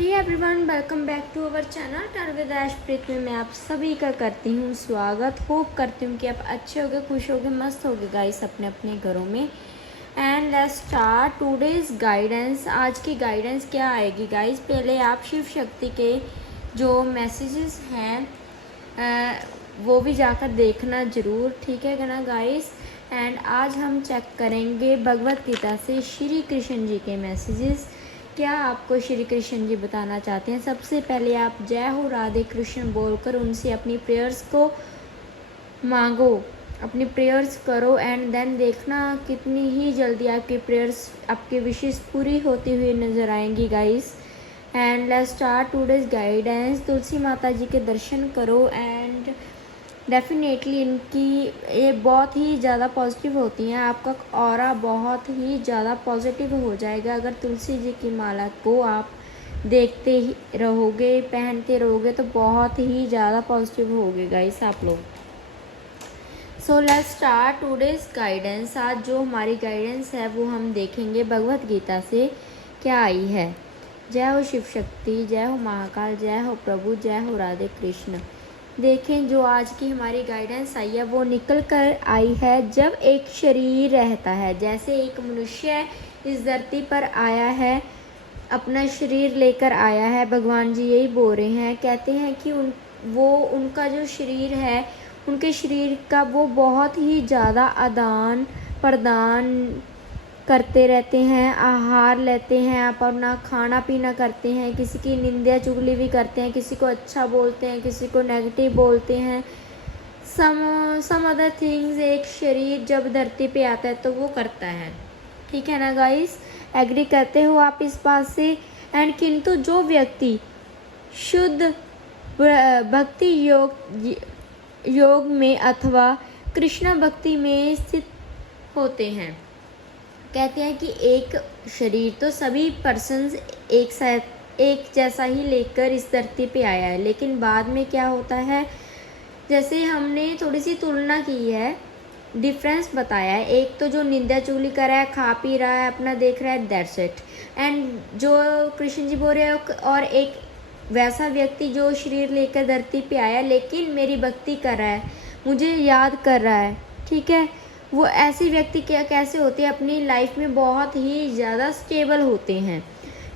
Hey everyone, welcome back to our channel turn with Aishpreet में मैं आप सभी का करती हूँ स्वागत। होप करती हूँ कि आप अच्छे होगे, खुश होगे, मस्त होगे गाइस अपने अपने घरों में। And let's start today's guidance. आज की गाइडेंस क्या आएगी गाइस? पहले आप शिव शक्ति के जो मैसेजेस हैं वो भी जाकर देखना ज़रूर, ठीक है ना गाइस। एंड आज हम चेक करेंगे भगवत गीता से श्री कृष्ण जी के मैसेजेस। क्या आपको श्री कृष्ण जी बताना चाहते हैं? सबसे पहले आप जय हो राधे कृष्ण बोलकर उनसे अपनी प्रेयर्स को मांगो, अपनी प्रेयर्स करो एंड देन देखना कितनी ही जल्दी आपकी प्रेयर्स, आपके विशेष पूरी होती हुई नज़र आएंगी guys. And let's start today's guidance. Tulsi माता जी के दर्शन करो एंड डेफिनेटली इनकी ये बहुत ही ज़्यादा पॉजिटिव होती हैं। आपका ऑरा बहुत ही ज़्यादा पॉजिटिव हो जाएगा अगर तुलसी जी की माला को आप देखते ही रहोगे, पहनते रहोगे तो बहुत ही ज़्यादा पॉजिटिव होगे गाइस आप लोग। So let's start today's guidance. आज जो हमारी गाइडेंस है वो हम देखेंगे भगवत गीता से क्या आई है। जय हो शिव शक्ति, जय हो महाकाल, जय हो प्रभु, जय हो राधे कृष्ण। देखें जो आज की हमारी गाइडेंस आई है वो निकल कर आई है जब एक शरीर रहता है, जैसे एक मनुष्य इस धरती पर आया है, अपना शरीर लेकर आया है। भगवान जी यही बोल रहे हैं, कहते हैं कि उनका जो शरीर है, उनके शरीर का वो बहुत ही ज़्यादा आदान प्रदान करते रहते हैं, आहार लेते हैं, अपना खाना पीना करते हैं, किसी की निंदा चुगली भी करते हैं, किसी को अच्छा बोलते हैं, किसी को नेगेटिव बोलते हैं, सम अदर थिंग्स। एक शरीर जब धरती पे आता है तो वो करता है, ठीक है ना गाइस? एग्री करते हो आप इस बात से? एंड किंतु जो व्यक्ति शुद्ध भक्ति योग में अथवा कृष्ण भक्ति में स्थित होते हैं, कहते हैं कि एक शरीर तो सभी पर्सन्स एक जैसा ही लेकर इस धरती पे आया है, लेकिन बाद में क्या होता है, जैसे हमने थोड़ी सी तुलना की है, डिफरेंस बताया है। एक तो जो निंदा चुगली कर रहा है, खा पी रहा है, अपना देख रहा है, दैट्स इट। एंड जो कृष्ण जी बोल रहे हैं, और एक वैसा व्यक्ति जो शरीर लेकर धरती पे आया लेकिन मेरी भक्ति कर रहा है, मुझे याद कर रहा है, ठीक है। वो ऐसे व्यक्ति क्या कैसे होते हैं, अपनी लाइफ में बहुत ही ज़्यादा स्टेबल होते हैं।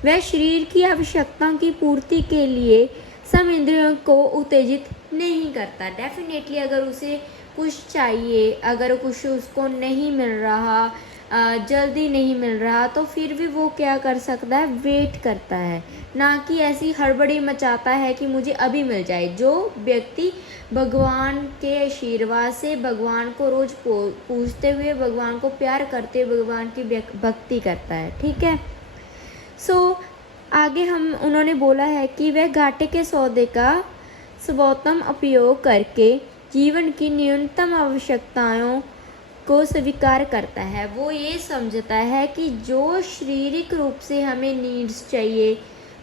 वह शरीर की आवश्यकताओं की पूर्ति के लिए सब इंद्रियों को उत्तेजित नहीं करता। डेफिनेटली अगर उसे कुछ चाहिए, अगर कुछ उसको नहीं मिल रहा, जल्दी नहीं मिल रहा, तो फिर भी वो क्या कर सकता है, वेट करता है, ना कि ऐसी हड़बड़ी मचाता है कि मुझे अभी मिल जाए। जो व्यक्ति भगवान के आशीर्वाद से भगवान को रोज पूजते हुए, भगवान को प्यार करते हुए भगवान की भक्ति करता है, ठीक है। सो आगे उन्होंने बोला है कि वह घाटे के सौदे का सर्वोत्तम उपयोग करके जीवन की न्यूनतम आवश्यकताओं को स्वीकार करता है। वो ये समझता है कि जो शारीरिक रूप से हमें नीड्स चाहिए,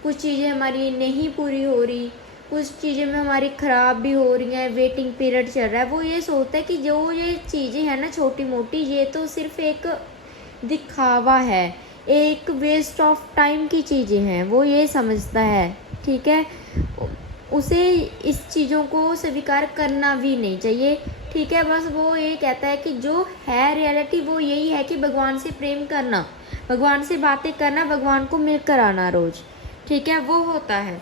कुछ चीज़ें हमारी नहीं पूरी हो रही, कुछ चीज़ें में हमारी ख़राब भी हो रही हैं, वेटिंग पीरियड चल रहा है, वो ये सोचता है कि जो ये चीज़ें हैं ना छोटी मोटी, ये तो सिर्फ एक दिखावा है, एक वेस्ट ऑफ टाइम की चीज़ें हैं, वो ये समझता है, ठीक है। उसे इस चीज़ों को स्वीकार करना भी नहीं चाहिए, ठीक है। बस वो ये कहता है कि जो है रियलिटी वो यही है कि भगवान से प्रेम करना, भगवान से बातें करना, भगवान को मिलकर आना रोज, ठीक है, वो होता है।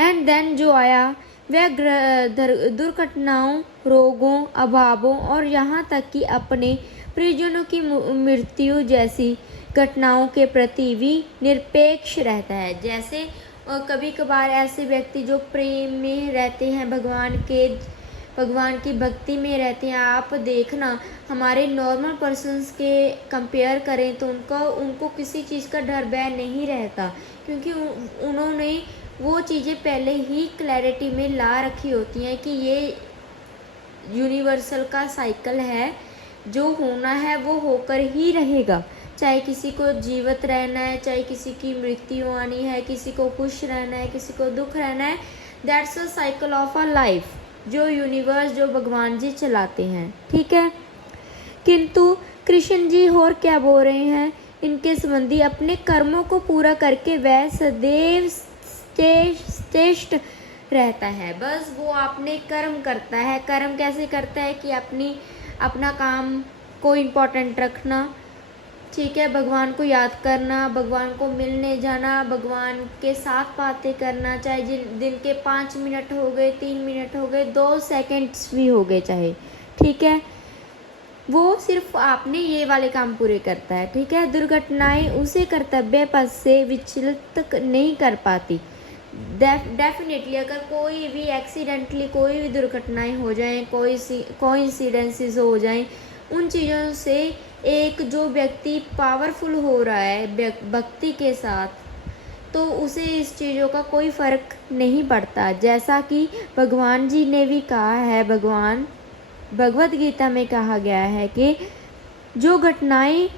एंड देन जो आया वह दुर्घटनाओं, रोगों, अभावों और यहाँ तक कि अपने परिजनों की मृत्यु जैसी घटनाओं के प्रति भी निरपेक्ष रहता है। जैसे कभी कभार ऐसे व्यक्ति जो प्रेम में रहते हैं, भगवान की भक्ति में रहते हैं, आप देखना हमारे नॉर्मल पर्सन्स के कंपेयर करें तो उनको किसी चीज़ का डर भय नहीं रहता, क्योंकि उन्होंने वो चीज़ें पहले ही क्लैरिटी में ला रखी होती हैं कि ये यूनिवर्सल का साइकिल है, जो होना है वो होकर ही रहेगा। चाहे किसी को जीवित रहना है, चाहे किसी की मृत्यु आनी है, किसी को खुश रहना है, किसी को दुख रहना है, that's a cycle of a life, जो यूनिवर्स, जो भगवान जी चलाते हैं, ठीक है। किंतु कृष्ण जी और क्या बोल रहे हैं, इनके संबंधी अपने कर्मों को पूरा करके वह सदैव श्रेष्ठ रहता है। बस वो अपने कर्म करता है। कर्म कैसे करता है कि अपना काम को इम्पोर्टेंट रखना, ठीक है, भगवान को याद करना, भगवान को मिलने जाना, भगवान के साथ बातें करना, चाहे दिन के 5 मिनट हो गए, 3 मिनट हो गए, 2 सेकंड्स भी हो गए चाहे, ठीक है, वो सिर्फ आपने ये वाले काम पूरे करता है, ठीक है। दुर्घटनाएं उसे कर्तव्य पथ से विचलित नहीं कर पाती। डेफिनेटली अगर कोई भी एक्सीडेंटली कोई भी दुर्घटनाएं हो जाएं, कोई इंसिडेंसेस हो जाएं, उन चीज़ों से एक जो व्यक्ति पावरफुल हो रहा है भक्ति के साथ, तो उसे इस चीज़ों का कोई फ़र्क नहीं पड़ता। जैसा कि भगवान जी ने भी कहा है, भगवत गीता में कहा गया है कि जो घटनाएं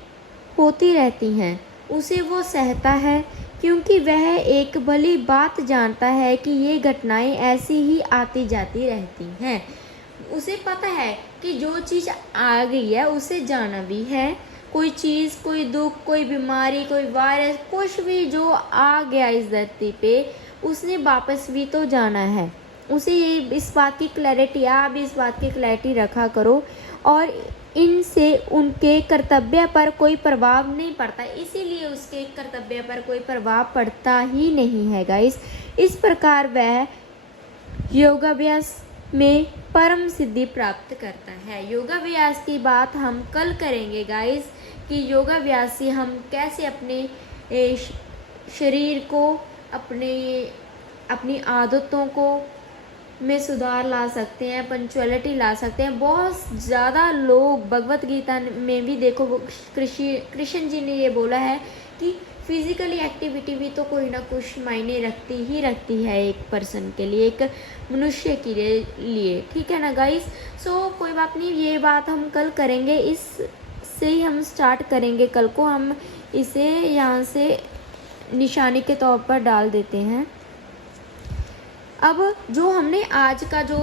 होती रहती हैं उसे वो सहता है, क्योंकि वह एक भली बात जानता है कि ये घटनाएं ऐसी ही आती जाती रहती हैं। उसे पता है कि जो चीज़ आ गई है उसे जाना भी है। कोई चीज़, कोई दुख, कोई बीमारी, कोई वायरस, कुछ भी जो आ गया इस धरती पे, उसने वापस भी तो जाना है। उसे ये इस बात की क्लैरिटी, आप इस बात की क्लैरिटी रखा करो, और इनसे उनके कर्तव्य पर कोई प्रभाव नहीं पड़ता, इसीलिए उसके कर्तव्य पर कोई प्रभाव पड़ता ही नहीं है गाइस। इस प्रकार वह योगाभ्यास में परम सिद्धि प्राप्त करता है। योगाभ्यास की बात हम कल करेंगे गाइस, कि योगाभ्यास से हम कैसे अपने शरीर को, अपनी आदतों को में सुधार ला सकते हैं, पंचुअलिटी ला सकते हैं। बहुत ज़्यादा लोग भगवत गीता में भी देखो, कृष्ण जी ने ये बोला है कि फिज़िकली एक्टिविटी भी तो कोई ना कुछ मायने रखती है एक पर्सन के लिए, एक मनुष्य के लिए, ठीक है ना गाइस। सो कोई बात नहीं, ये बात हम कल करेंगे, इससे ही हम स्टार्ट करेंगे। कल को हम इसे यहाँ से निशानी के तौर पर डाल देते हैं। अब जो हमने आज का जो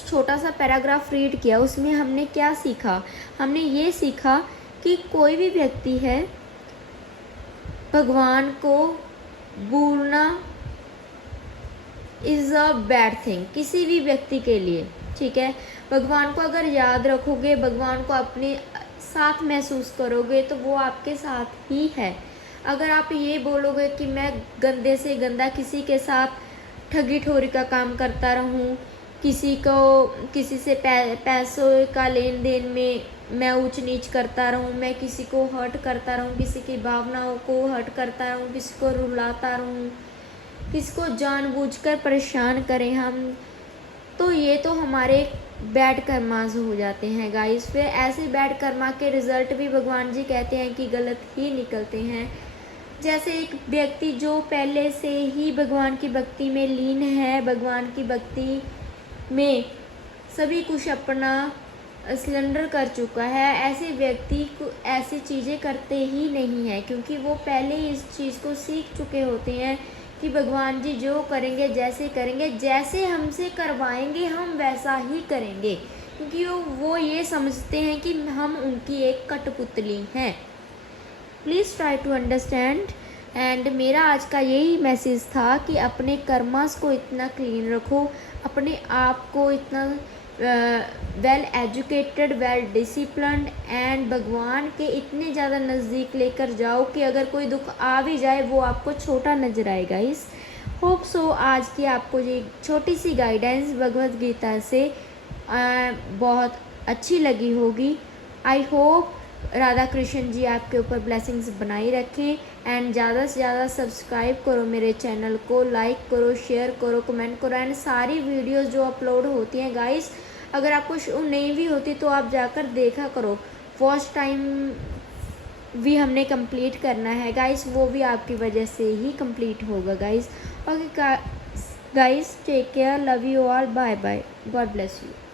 छोटा सा पैराग्राफ रीड किया, उसमें हमने क्या सीखा? हमने ये सीखा कि कोई भी व्यक्ति है, भगवान को भूलना इज़ अ बैड थिंग किसी भी व्यक्ति के लिए, ठीक है। भगवान को अगर याद रखोगे, भगवान को अपने साथ महसूस करोगे, तो वो आपके साथ ही है। अगर आप ये बोलोगे कि मैं गंदे से गंदा किसी के साथ ठगी ठोरी का काम करता रहूं, किसी से पैसों का लेन देन में मैं ऊंच नीच करता रहूं, मैं किसी को हर्ट करता रहूं, किसी की भावनाओं को हर्ट करता रहूं, किसी को रुलाता रहूं, किसी को जानबूझकर परेशान करें हम, तो ये तो हमारे बैड कर्मास हो जाते हैं गाइस। फिर ऐसे बैड कर्मा के रिज़ल्ट भी भगवान जी कहते हैं कि गलत ही निकलते हैं। जैसे एक व्यक्ति जो पहले से ही भगवान की भक्ति में लीन है, भगवान की भक्ति में सभी कुछ अपना सिलेंडर कर चुका है, ऐसे व्यक्ति को ऐसी चीज़ें करते ही नहीं है, क्योंकि वो पहले ही इस चीज़ को सीख चुके होते हैं कि भगवान जी जो करेंगे, जैसे हमसे करवाएंगे हम वैसा ही करेंगे, क्योंकि वो ये समझते हैं कि हम उनकी एक कठपुतली हैं। Please try to understand. And मेरा आज का यही मैसेज था कि अपने कर्मास को इतना क्लीन रखो, अपने आप को इतना well educated, well disciplined and भगवान के इतने ज़्यादा नज़दीक लेकर जाओ कि अगर कोई दुख आ भी जाए वो आपको छोटा नजर आएगा। इस होप सो आज की आपको ये छोटी सी गाइडेंस भगवत गीता से बहुत अच्छी लगी होगी। आई होप राधा कृष्ण जी आपके ऊपर ब्लेसिंग्स बनाई रखें। एंड ज़्यादा से ज़्यादा सब्सक्राइब करो मेरे चैनल को, लाइक करो, शेयर करो, कमेंट करो। एंड सारी वीडियोस जो अपलोड होती हैं गाइस, अगर आपको शो नहीं भी होती तो आप जाकर देखा करो। फर्स्ट टाइम भी हमने कंप्लीट करना है गाइस, वो भी आपकी वजह से ही कंप्लीट होगा guys. Okay guys, take care, love you all, bye bye, God bless you.